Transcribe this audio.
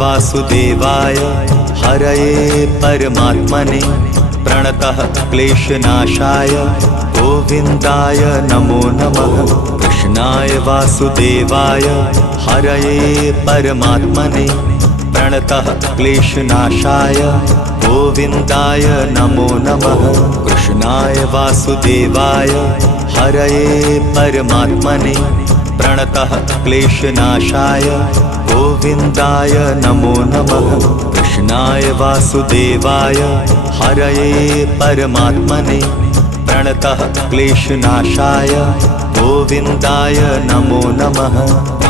वासुदेवाय हरये परमात्मने प्रणतः क्लेशनाशाय गोविन्दाय नमो नमः। कृष्णाय वासुदेवाय हरये परमात्मने प्रणतः क्लेशनाशाय गोविन्दाय नमो नमः। कृष्णाय वासुदेवाय हरये परमात्मने प्रणतः क्लेशनाशाय गोविन्दाय नमो नमः। कृष्णाय वासुदेवाय हरये परमात्मने प्रणतः क्लेशनाशाय गोविन्दाय नमो नमः।